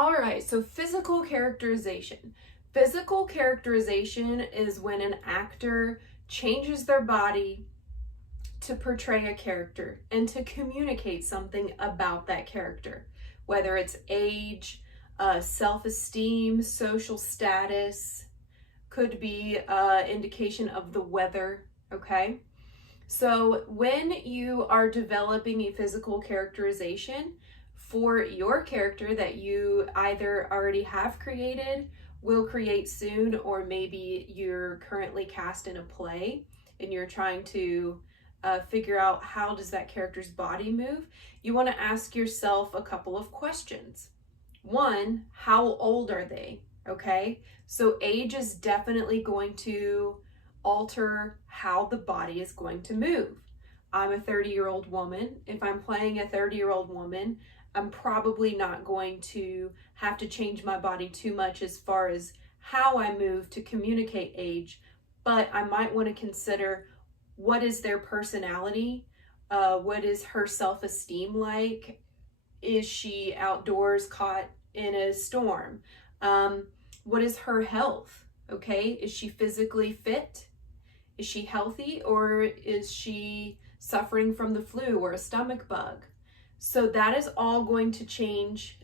All right, so physical characterization. Physical characterization is when an actor changes their body to portray a character and to communicate something about that character, whether it's age, self-esteem, social status, could be indication of the weather, okay? So when you are developing a physical characterization for your character that you either already have created, will create soon, or maybe you're currently cast in a play and you're trying to figure out how does that character's body move, you want to ask yourself a couple of questions. One, how old are they? Okay, so age is definitely going to alter how the body is going to move. I'm a 30-year-old woman. If I'm playing a 30-year-old woman, I'm probably not going to have to change my body too much as far as how I move to communicate age, but I might want to consider what is their personality, what is her self-esteem like, is she outdoors caught in a storm, what is her health, okay, is she physically fit? Is she healthy, or is she suffering from the flu or a stomach bug? So that is all going to change.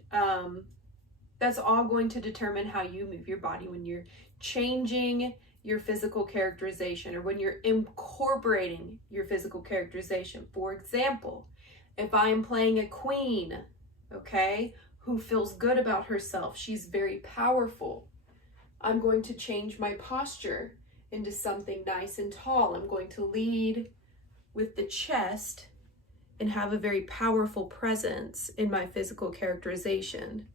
That's all going to determine how you move your body when you're changing your physical characterization or when you're incorporating your physical characterization. For example, if I am playing a queen, okay, who feels good about herself, she's very powerful, I'm going to change my posture into something nice and tall. I'm going to lead with the chest and have a very powerful presence in my physical characterization.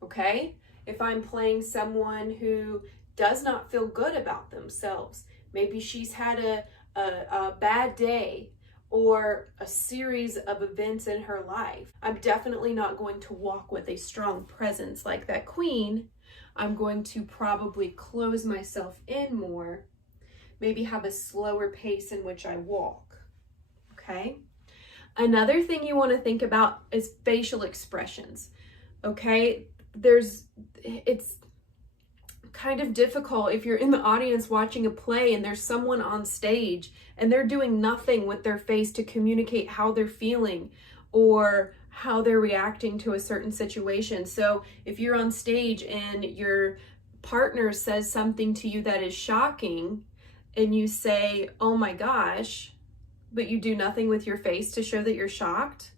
Okay? If I'm playing someone who does not feel good about themselves, maybe she's had a bad day or a series of events in her life, I'm definitely not going to walk with a strong presence like that queen. I'm going to probably close myself in more, maybe have a slower pace in which I walk, okay? Another thing you want to think about is facial expressions, okay? It's kind of difficult if you're in the audience watching a play and there's someone on stage and they're doing nothing with their face to communicate how they're feeling or how they're reacting to a certain situation. So if you're on stage and your partner says something to you that is shocking and you say, "Oh my gosh," but you do nothing with your face to show that you're shocked,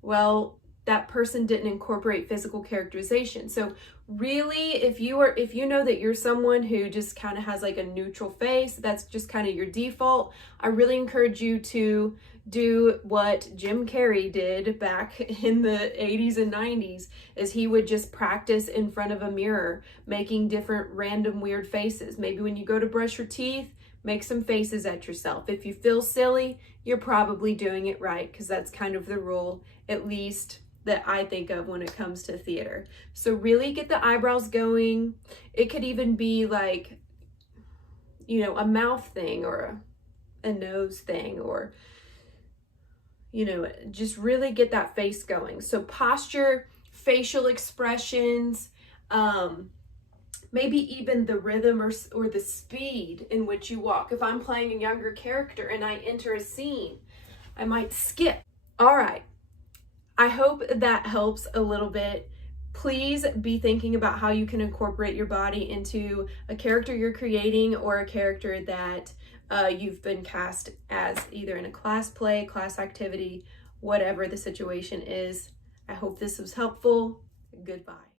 well, that person didn't incorporate physical characterization. So really, if you know that you're someone who just kind of has like a neutral face, that's just kind of your default, I really encourage you to do what Jim Carrey did back in the 80s and 90s, is he would just practice in front of a mirror, making different random weird faces. Maybe when you go to brush your teeth, make some faces at yourself. If you feel silly, you're probably doing it right, because that's kind of the rule, at least that I think of when it comes to theater. So really get the eyebrows going. It could even be like, you know, a mouth thing or a nose thing, or, you know, just really get that face going. So posture, facial expressions, maybe even the rhythm or the speed in which you walk. If I'm playing a younger character and I enter a scene, I might skip. All right. I hope that helps a little bit. Please be thinking about how you can incorporate your body into a character you're creating or a character that you've been cast as, either in a class play, class activity, whatever the situation is. I hope this was helpful. Goodbye.